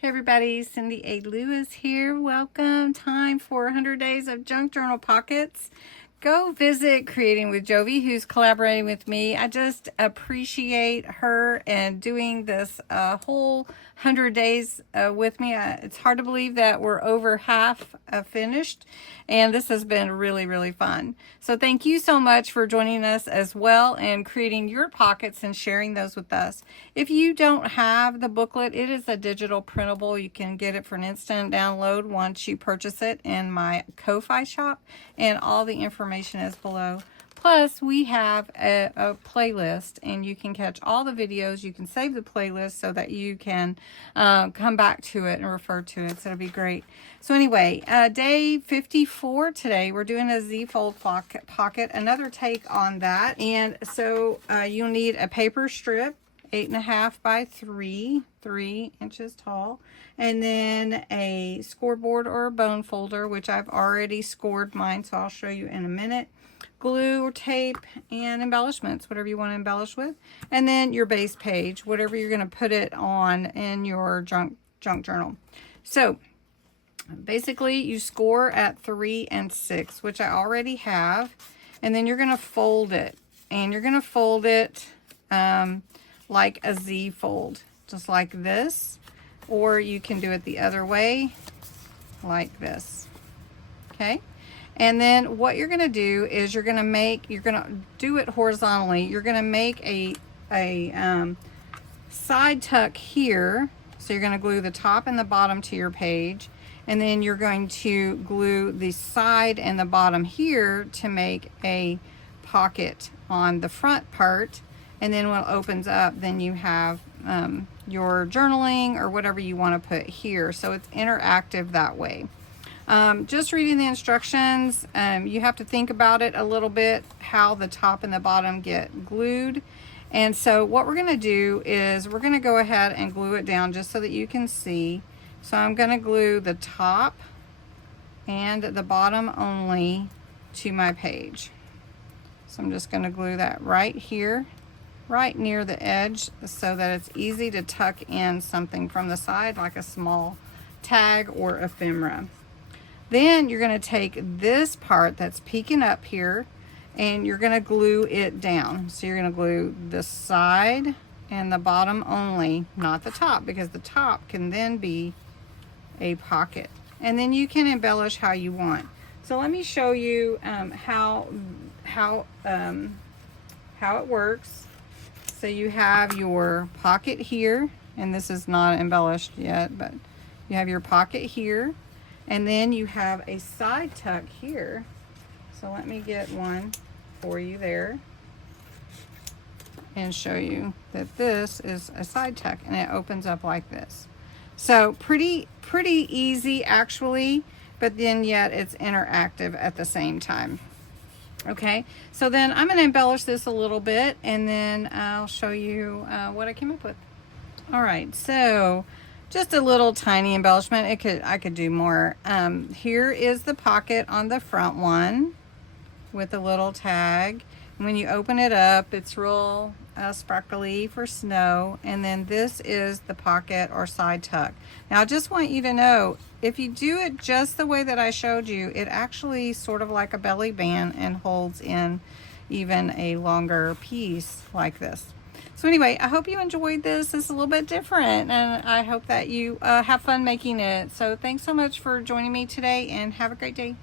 Hey everybody, Cindy A. Lewis here. Welcome. Time for 100 Days of Junk Journal Pockets. Go visit Creating with Jovi, who's collaborating with me. I just appreciate her and doing this whole 100 days with me. It's hard to believe that we're over half finished, and this has been really, really fun. So thank you so much for joining us as well and creating your pockets and sharing those with us. If you don't have the booklet, it is a digital printable. You can get it for an instant download once you purchase it in my Ko-Fi shop, and all the information is below. Plus, we have a playlist, and you can catch all the videos. You can save the playlist so that you can come back to it and refer to it. So it'll be great. So anyway, day 54 today. We're doing a Z-fold pocket, another take on that. And so you'll need a paper strip, 8.5 by 3 inches tall, and then a scoreboard or a bone folder, which I've already scored mine, so I'll show you in a minute. Glue or tape and embellishments, whatever you want to embellish with, and then your base page, whatever you're going to put it on in your junk journal. So basically you score at 3 and 6, which I already have, and then you're going to fold it, and you're going to fold it like a Z fold, just like this, or you can do it the other way, like this. Okay, and then what you're going to do is you're going to do it horizontally. You're going to make a side tuck here, so you're going to glue the top and the bottom to your page, and then you're going to glue the side and the bottom here to make a pocket on the front part. And then when it opens up, then you have your journaling or whatever you want to put here. So it's interactive that way. Just reading the instructions, you have to think about it a little bit, how the top and the bottom get glued. And so what we're going to do is we're going to go ahead and glue it down just so that you can see. So I'm going to glue the top and the bottom only to my page. So I'm just going to glue that right here, right near the edge, so that it's easy to tuck in something from the side, like a small tag or ephemera. Then you're going to take this part that's peeking up here, and you're going to glue it down. So you're going to glue the side and the bottom only, not the top, because the top can then be a pocket. And then you can embellish how you want. So let me show you how it works. So you have your pocket here, and this is not embellished yet, but you have your pocket here, and then you have a side tuck here. So let me get one for you there and show you that this is a side tuck, and it opens up like this. So pretty easy actually, but then yet it's interactive at the same time. Okay, so then I'm going to embellish this a little bit, and then I'll show you what I came up with. All right, so just a little tiny embellishment. I could do more. Here is the pocket on the front one with a little tag. When you open it up, it's real sparkly for snow, and then this is the pocket or side tuck. Now I just want you to know, if you do it just the way that I showed you, it actually sort of like a belly band and holds in even a longer piece like this. So anyway, I hope you enjoyed this. It's a little bit different, and I hope that you have fun making it. So thanks so much for joining me today, and have a great day.